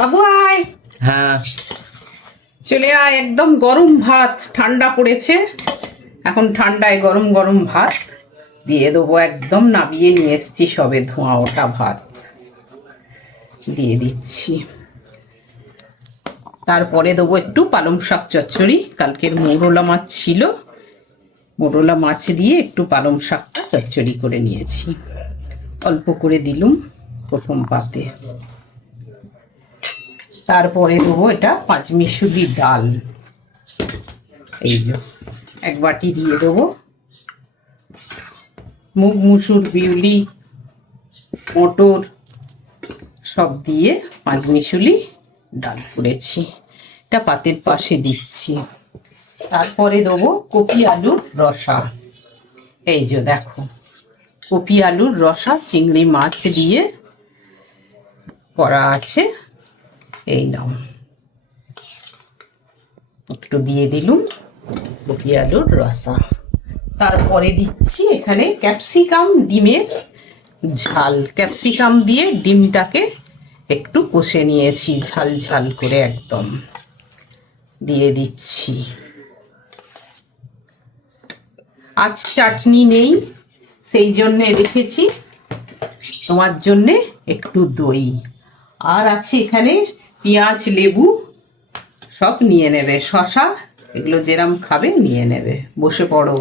বাবু আয়, হ্যাঁ। চলে আয়। একদম গরম ভাত, ঠান্ডা পড়েছে এখন, ঠান্ডায় গরম গরম ভাত দিয়ে দেবো। একদম নাবিয়ে নিয়ে এসছি সবে, ধোঁয়া ওঠা ভাত দিয়ে দিচ্ছি। তারপরে দেবো একটু পালং শাক চচ্চড়ি, কালকের মোরলা মাছ ছিল, মোরলা মাছ দিয়ে একটু পালং শাকটা চচ্চড়ি করে নিয়েছি। অল্প করে দিলুম প্রথম পাতে। তারপরে দেবো এটা পাঁচমিশুলি ডাল, এই যে এক বাটি দিয়ে দেবো। মুগ, মুসুর, বিউলি, মটর সব দিয়ে পাঁচমিশুলি ডাল করেছি, এটা পাতের পাশে দিচ্ছি। তারপরে দেবো কপি আলুর রসা, এই যে দেখো কপি আলুর রসা চিংড়ি মাছ দিয়ে করা আছে, এই নাও একটু দিয়ে দিলুম কপি আলুর রসা। তারপরে দিচ্ছি এখানে ক্যাপসিকাম ডিমের ঝাল, ক্যাপসিকাম দিয়ে ডিমটাকে একটু কষে নিয়েছি ঝাল ঝাল করে, একদম দিয়ে দিচ্ছি। আজ চাটনি নেই, সেই জন্যে রেখেছি তোমার জন্যে একটু দই, আর আছে এখানে পেঁয়াজ, লেবু সব নিয়ে নেবে, শশা, এগুলো যেরম খাবে নিয়ে নেবে। বসে পড়ো।